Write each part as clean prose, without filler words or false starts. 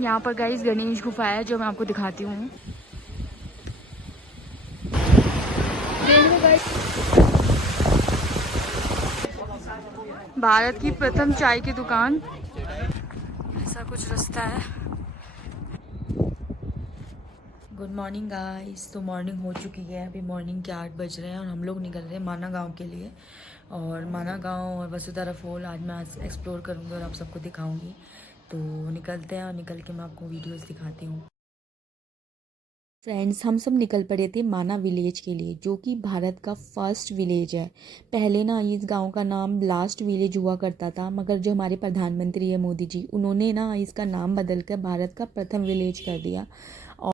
यहाँ पर गाइस गणेश गुफा है जो मैं आपको दिखाती हूँ। भारत की प्रथम चाय की दुकान, ऐसा कुछ रास्ता है। Good morning guys. तो मॉर्निंग हो चुकी है, अभी मॉर्निंग के 8 बज रहे हैं और हम लोग निकल रहे हैं माना गांव के लिए। और माना गांव और वसुधारा फॉल आज मैं एक्सप्लोर करूँगी और आप सबको दिखाऊंगी। तो निकलते हैं और निकल के मैं आपको वीडियोस दिखाती हूँ। फ्रेंड्स, हम सब निकल पड़े थे माना विलेज के लिए, जो कि भारत का फर्स्ट विलेज है। पहले ना इस गांव का नाम लास्ट विलेज हुआ करता था, मगर जो हमारे प्रधानमंत्री है मोदी जी, उन्होंने ना इसका नाम बदलकर भारत का प्रथम विलेज कर दिया। और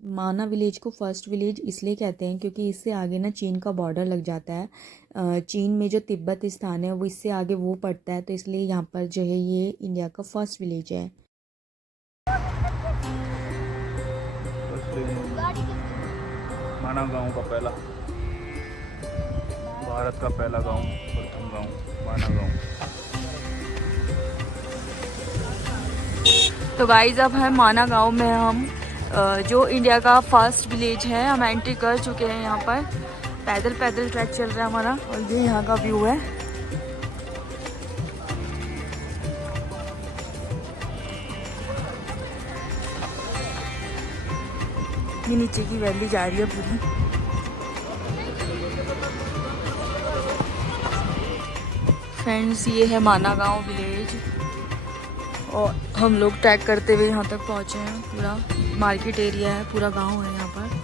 माना विलेज को फर्स्ट विलेज इसलिए कहते हैं क्योंकि इससे आगे ना चीन का बॉर्डर लग जाता है। चीन में जो तिब्बत स्थान है वो इससे आगे वो पड़ता है, तो इसलिए यहाँ पर जो है ये इंडिया का फर्स्ट विलेज है। माना गांव का पहला, भारत का पहला गांव, प्रथम गांव माना गांव। तो गाइस अब है माना गांव में हम, जो इंडिया का फर्स्ट विलेज है, हम एंट्री कर चुके हैं। यहाँ पर पैदल पैदल ट्रैक चल रहा है हमारा और ये यहाँ का व्यू है। ये नीचे की वैली जा रही है पूरी। फ्रेंड्स, ये है माना गांव विलेज और हम लोग ट्रैक करते हुए यहाँ तक पहुँचे हैं। पूरा मार्केट एरिया है, पूरा गांव है यहाँ पर।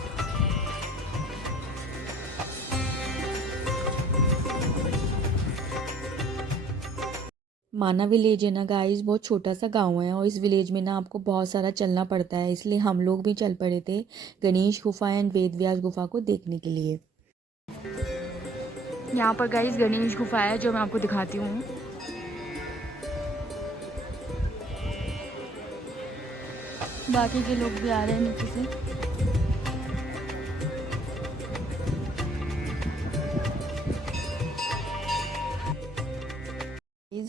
माना विलेज है ना गाइस, बहुत छोटा सा गांव है और इस विलेज में ना आपको बहुत सारा चलना पड़ता है, इसलिए हम लोग भी चल पड़े थे गणेश गुफा एंड वेद व्यास गुफा को देखने के लिए। यहाँ पर गाइस गणेश गुफा है जो मैं आपको दिखाती हूँ। बाकी के लोग भी आ रहे हैं नीचे से।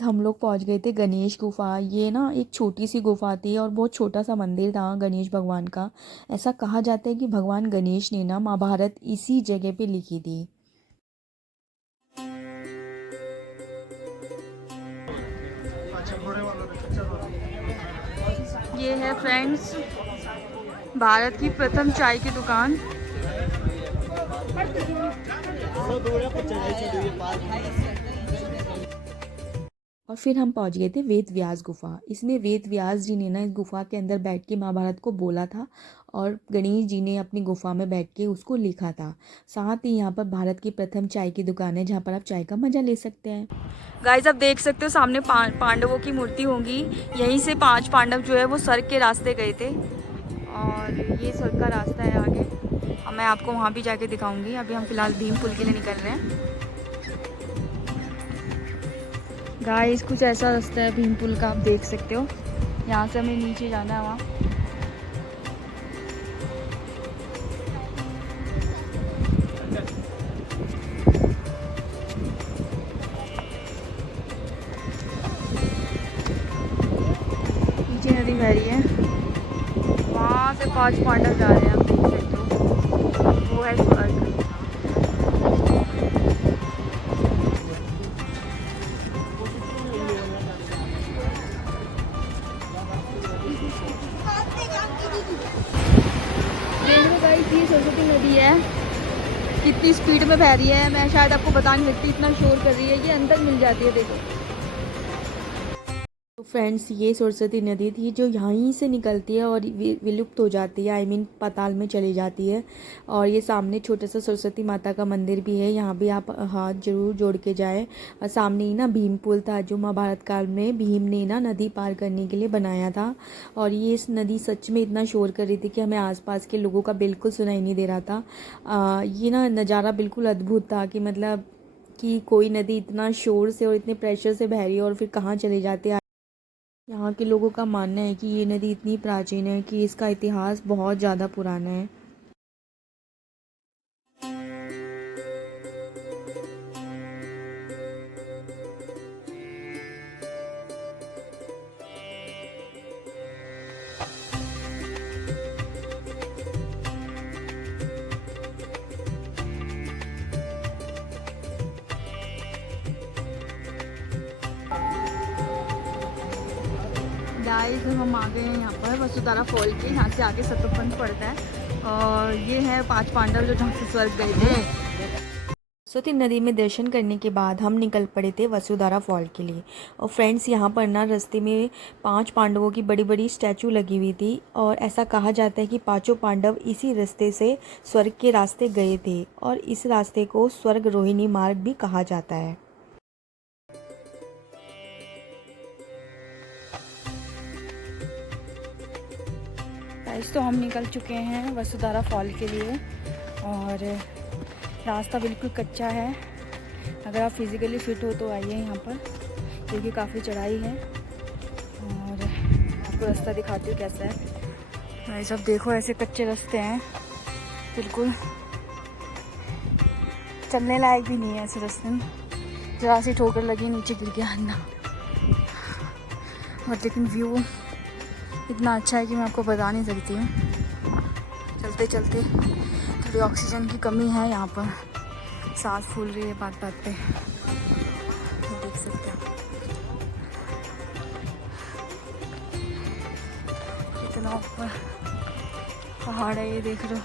हम लोग पहुंच गए थे गणेश गुफा। ये ना एक छोटी सी गुफा थी और बहुत छोटा सा मंदिर था गणेश भगवान का। ऐसा कहा जाता है कि भगवान गणेश ने ना महाभारत इसी जगह पे लिखी थी। ये है फ्रेंड्स भारत की प्रथम चाय की दुकान। और फिर हम पहुंच गए थे वेद व्यास गुफा। इसमें वेद व्यास जी ने ना इस गुफा के अंदर बैठ के महाभारत को बोला था और गणेश जी ने अपनी गुफा में बैठ के उसको लिखा था। साथ ही यहाँ पर भारत की प्रथम चाय की दुकान है जहाँ पर आप चाय का मज़ा ले सकते हैं। गाइस, आप देख सकते हो सामने पांडवों की मूर्ति होगी। यहीं से 5 पांडव जो है वो स्वर्ग के रास्ते गए थे और ये स्वर्ग का रास्ता है आगे। अब मैं आपको वहाँ भी जाके दिखाऊंगी। अभी हम फिलहाल भीम पुल के लिए निकल रहे हैं। गाइस, कुछ ऐसा रास्ता है भीम पुल का, आप देख सकते हो। यहाँ से हमें नीचे जाना है वहाँ। नीचे नदी बह रही है, वहाँ से 5 पांडव जा रहे हैं, आप देख सकते हो। वो है स्वर्ग। गाइस, ये सरस्वती नदी है, कितनी स्पीड में बह रही है मैं शायद आपको बता नहीं सकती, इतना शोर कर रही है। ये अंदर मिल जाती है, देखो। तो फ्रेंड्स, ये सरस्वती नदी थी जो यहीं से निकलती है और विलुप्त हो जाती है, आई मीन पाताल में चली जाती है। और ये सामने छोटा सा सरस्वती माता का मंदिर भी है, यहाँ भी आप हाथ जरूर जोड़ के जाएं। और सामने ही ना भीम पुल था जो महाभारत काल में भीम ने ना नदी पार करने के लिए बनाया था। और ये इस नदी सच में इतना शोर कर रही थी कि हमें आसपास के लोगों का बिल्कुल सुनाई नहीं दे रहा था। ये ना नज़ारा बिल्कुल अद्भुत था कि मतलब कि कोई नदी इतना शोर से और इतने प्रेशर से बह रही है और फिर कहाँ चले जाते हैं। यहाँ के लोगों का मानना है कि ये नदी इतनी प्राचीन है कि इसका इतिहास बहुत ज़्यादा पुराना है। गाइस हम आ गए हैं यहाँ पर वसुधारा फॉल के। यहाँ से आगे सतोपंथ पड़ता है और ये है 5 पांडव जो जहाँ से स्वर्ग गए थे। सरस्वती नदी में दर्शन करने के बाद हम निकल पड़े थे वसुधारा फॉल के लिए। और फ्रेंड्स यहाँ पर ना रास्ते में 5 पांडवों की बड़ी बड़ी स्टैचू लगी हुई थी और ऐसा कहा जाता है कि पांचों पांडव इसी रास्ते से स्वर्ग के रास्ते गए थे और इस रास्ते को स्वर्ग रोहिणी मार्ग भी कहा जाता है। तो हम निकल चुके हैं वसुधारा फॉल के लिए और रास्ता बिल्कुल कच्चा है। अगर आप फिज़िकली फ़िट हो तो आइए यहाँ पर, क्योंकि काफ़ी चढ़ाई है। और आपको रास्ता दिखाती हूँ कैसा है। भाई सब देखो, ऐसे कच्चे रास्ते हैं, बिल्कुल चलने लायक भी नहीं है ऐसे रास्ते में। जरा सी ठोकर लगी नीचे गिर गया ना। और लेकिन व्यू इतना अच्छा है कि मैं आपको बता नहीं सकती हूँ। चलते चलते थोड़ी ऑक्सीजन की कमी है यहाँ पर, सांस फूल रही है बात बात पे, देख सकते हैं। इतना ऊपर पहाड़ है, ये देख लो।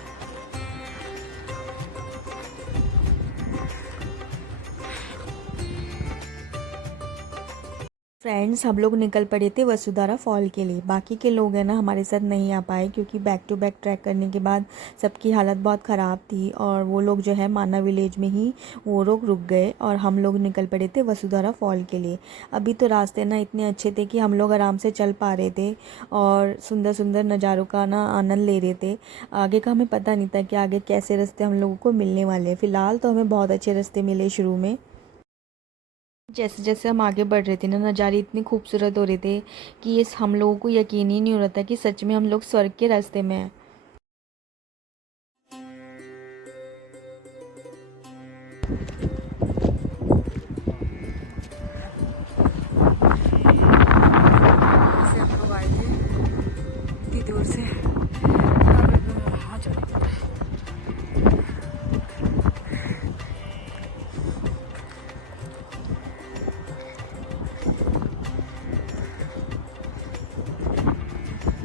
फ्रेंड्स हम लोग निकल पड़े थे वसुधारा फॉल के लिए। बाकी के लोग हैं ना हमारे साथ नहीं आ पाए, क्योंकि बैक टू बैक ट्रैक करने के बाद सबकी हालत बहुत ख़राब थी और वो लोग जो है माना विलेज में ही वो लोग रुक गए और हम लोग निकल पड़े थे वसुधारा फॉल के लिए। अभी तो रास्ते ना इतने अच्छे थे कि हम लोग आराम से चल पा रहे थे और सुंदर सुंदर नज़ारों का ना आनंद ले रहे थे। आगे का हमें पता नहीं था कि आगे कैसे रास्ते हम लोगों को मिलने वाले हैं। फ़िलहाल तो हमें बहुत अच्छे रास्ते मिले शुरू में। जैसे जैसे हम आगे बढ़ रहे थे ना, नज़ारे इतने खूबसूरत हो रहे थे कि ये हम लोगों को यकीन ही नहीं हो रहा था कि सच में हम लोग स्वर्ग के रास्ते में हैं। ऐसे हम लोग आए थे इतनी दूर से, वहाँ चले गए।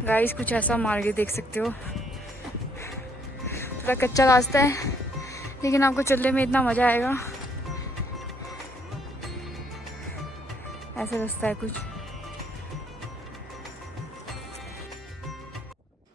गाइस कुछ ऐसा मार्ग देख सकते हो, थोड़ा कच्चा रास्ता है लेकिन आपको चलने में इतना मज़ा आएगा। ऐसा रास्ता है कुछ।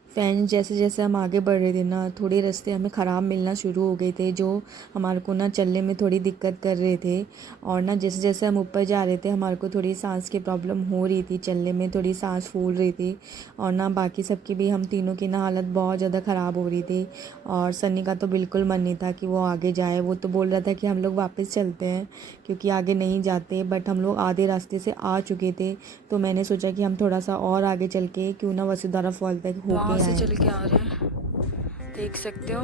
फ्रेंड्स जैसे जैसे हम आगे बढ़ रहे थे ना, थोड़े रास्ते हमें ख़राब मिलना शुरू हो गए थे, जो हमारे को ना चलने में थोड़ी दिक्कत कर रहे थे। और ना जैसे जैसे हम ऊपर जा रहे थे हमारे को थोड़ी सांस की प्रॉब्लम हो रही थी, चलने में थोड़ी सांस फूल रही थी। और ना बाकी सबकी भी, हम तीनों की ना हालत बहुत ज़्यादा ख़राब हो रही थी। और सन्नी का तो बिल्कुल मन नहीं था कि वो आगे जाए। वो तो बोल रहा था कि हम लोग वापस चलते हैं क्योंकि आगे नहीं जाते। बट हम लोग आधे रास्ते से आ चुके थे, तो मैंने सोचा कि हम थोड़ा सा और आगे चल के क्यों ना वसुधारा फॉल तक होके से चल के आ रहे हैं, देख सकते हो।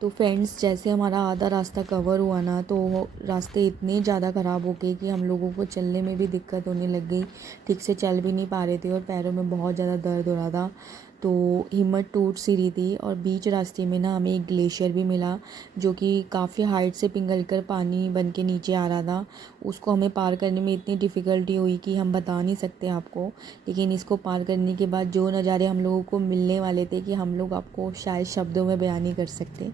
तो फ्रेंड्स जैसे हमारा आधा रास्ता कवर हुआ ना, तो रास्ते इतने ज़्यादा ख़राब हो गए कि हम लोगों को चलने में भी दिक्कत होने लग गई। ठीक से चल भी नहीं पा रहे थे और पैरों में बहुत ज़्यादा दर्द हो रहा था। तो हिम्मत टूट सी रही थी। और बीच रास्ते में ना हमें एक ग्लेशियर भी मिला, जो कि काफ़ी हाइट से पिघल कर पानी बन के नीचे आ रहा था। उसको हमें पार करने में इतनी डिफ़िकल्टी हुई कि हम बता नहीं सकते आपको। लेकिन इसको पार करने के बाद जो नज़ारे हम लोगों को मिलने वाले थे कि हम लोग आपको शायद शब्दों में बयान नहीं कर सकते।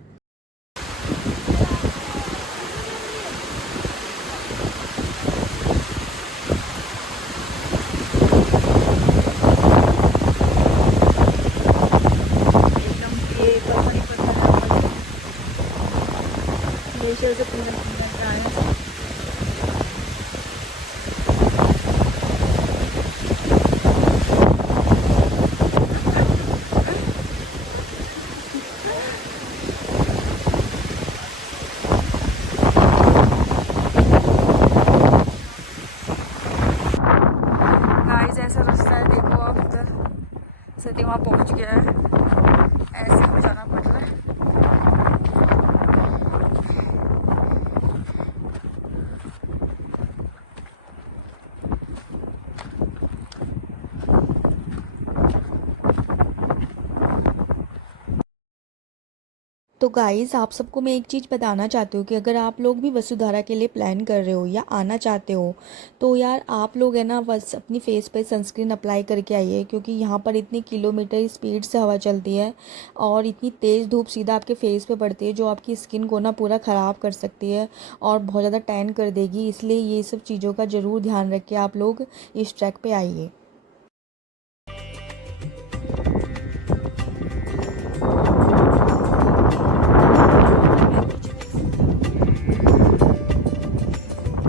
ग्लेशियर से पूरा रहा है। गाइस ऐसा रास्ता है, देखो आप उधर सती वहाँ पहुँच गया है, ऐसे गुजारना पड़ रहा है। तो गाइस आप सबको मैं एक चीज़ बताना चाहती हूँ कि अगर आप लोग भी वसुधारा के लिए प्लान कर रहे हो या आना चाहते हो तो यार आप लोग है ना बस अपनी फेस पे सनस्क्रीन अप्लाई करके आइए, क्योंकि यहाँ पर इतनी किलोमीटर स्पीड से हवा चलती है और इतनी तेज़ धूप सीधा आपके फेस पे पड़ती है जो आपकी स्किन को ना पूरा ख़राब कर सकती है और बहुत ज़्यादा टैन कर देगी। इसलिए ये सब चीज़ों का ज़रूर ध्यान रख के आप लोग इस ट्रैक पर आइए।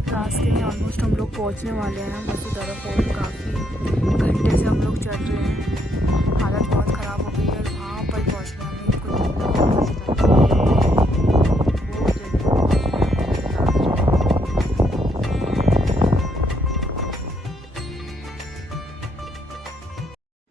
रास्ते में ऑलमोस्ट हम लोग पहुंचने वाले हैं। वसुधारा फॉल काफ़ी घंटे से हम लोग चल रहे हैं, हालत बहुत ख़राब हो गई है। वहाँ पर पहुँचने में कुछ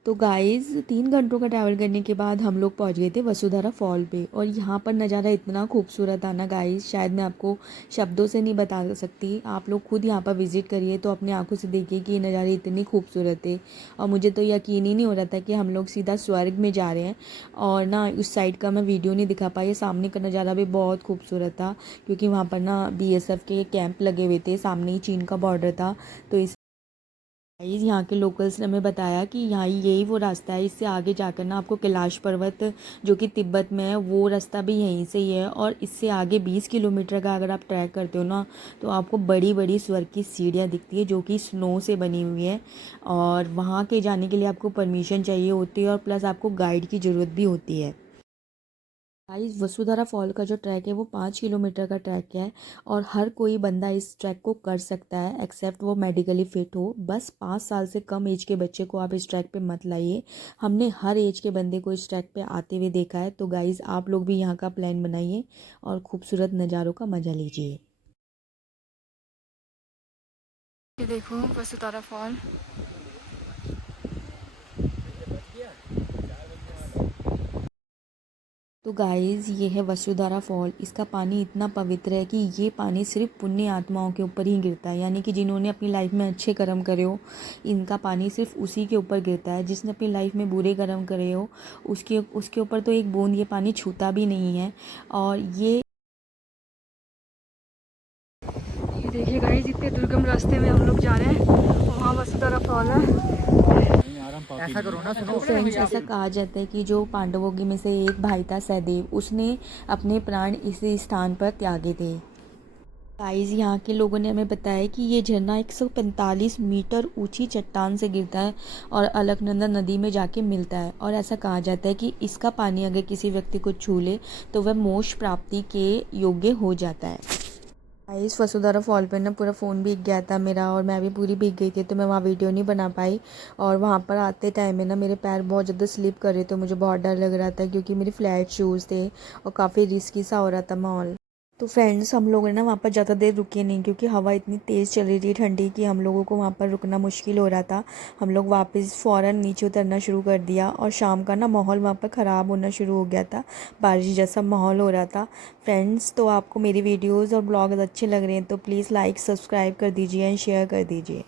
तो गाइज़ 3 घंटों का ट्रैवल करने के बाद हम लोग पहुंच गए थे वसुधारा फॉल पे, और यहाँ पर नज़ारा इतना खूबसूरत था ना गाइज़, शायद मैं आपको शब्दों से नहीं बता सकती। आप लोग खुद यहाँ पर विज़िट करिए तो अपनी आंखों से देखिए कि ये नज़ारे इतनी खूबसूरत थे और मुझे तो यकीन ही नहीं हो रहा था कि हम लोग सीधा स्वर्ग में जा रहे हैं। और ना उस साइड का मैं वीडियो नहीं दिखा पाई, सामने का नज़ारा भी बहुत खूबसूरत था क्योंकि वहाँ पर ना BSF के कैंप लगे हुए थे, सामने ही चीन का बॉर्डर था। तो इस गाइस यहाँ के लोकल्स ने हमें बताया कि यहाँ यही वो रास्ता है, इससे आगे जाकर ना आपको कैलाश पर्वत जो कि तिब्बत में है वो रास्ता भी यहीं से ही है, और इससे आगे 20 किलोमीटर का अगर आप ट्रैक करते हो ना तो आपको बड़ी बड़ी स्वर्ग की सीढ़ियाँ दिखती है जो कि स्नो से बनी हुई है, और वहाँ के जाने के लिए आपको परमिशन चाहिए होती है और प्लस आपको गाइड की ज़रूरत भी होती है। गाइस वसुधारा फॉल का जो ट्रैक है वो 5 किलोमीटर का ट्रैक है और हर कोई बंदा इस ट्रैक को कर सकता है एक्सेप्ट वो मेडिकली फिट हो। बस 5 साल से कम एज के बच्चे को आप इस ट्रैक पे मत लाइए। हमने हर एज के बंदे को इस ट्रैक पे आते हुए देखा है। तो गाइस आप लोग भी यहाँ का प्लान बनाइए और खूबसूरत नज़ारों का मज़ा लीजिए। ये देखो वसुधारा फॉल। तो गाइज़ ये है वसुधारा फॉल। इसका पानी इतना पवित्र है कि ये पानी सिर्फ पुण्य आत्माओं के ऊपर ही गिरता है, यानी कि जिन्होंने अपनी लाइफ में अच्छे कर्म करे हो इनका पानी सिर्फ उसी के ऊपर गिरता है। जिसने अपनी लाइफ में बुरे कर्म करे हो उसके ऊपर तो एक बूंद ये पानी छूता भी नहीं है। और ये देखिए गाइज़ इतने दुर्गम रास्ते में हम लोग जा रहे हैं और वहाँ वसुधारा फॉल है। ऐसा करो ना, सुनो तो फ्रेंड्स ऐसा कहा जाता है कि जो पांडवों के में से एक भाई था सहदेव, उसने अपने प्राण इसी स्थान पर त्यागे थे। गाइस यहाँ के लोगों ने हमें बताया कि ये झरना 145 मीटर ऊंची चट्टान से गिरता है और अलकनंदा नदी में जाके मिलता है, और ऐसा कहा जाता है कि इसका पानी अगर किसी व्यक्ति को छू ले तो वह मोक्ष प्राप्ति के योग्य हो जाता है। गाइस वसुधारा फॉल पर ना पूरा फ़ोन भीग गया था मेरा और मैं भी पूरी भीग गई थी, तो मैं वहाँ वीडियो नहीं बना पाई। और वहाँ पर आते टाइम में ना मेरे पैर बहुत ज़्यादा स्लिप कर रहे थे, मुझे बहुत डर लग रहा था क्योंकि मेरे फ्लैट शूज़ थे और काफ़ी रिस्की सा हो रहा था माहौल। तो फ्रेंड्स हम लोग ना वहाँ पर ज़्यादा देर रुके नहीं क्योंकि हवा इतनी तेज़ चल रही थी ठंडी कि हम लोगों को वहाँ पर रुकना मुश्किल हो रहा था। हम लोग वापस फ़ौरन नीचे उतरना शुरू कर दिया और शाम का ना माहौल वहाँ पर ख़राब होना शुरू हो गया था, बारिश जैसा माहौल हो रहा था। फ्रेंड्स तो आपको मेरी वीडियोज़ और ब्लॉग्स अच्छे लग रहे हैं तो प्लीज़ लाइक सब्सक्राइब कर दीजिए एंड शेयर कर दीजिए।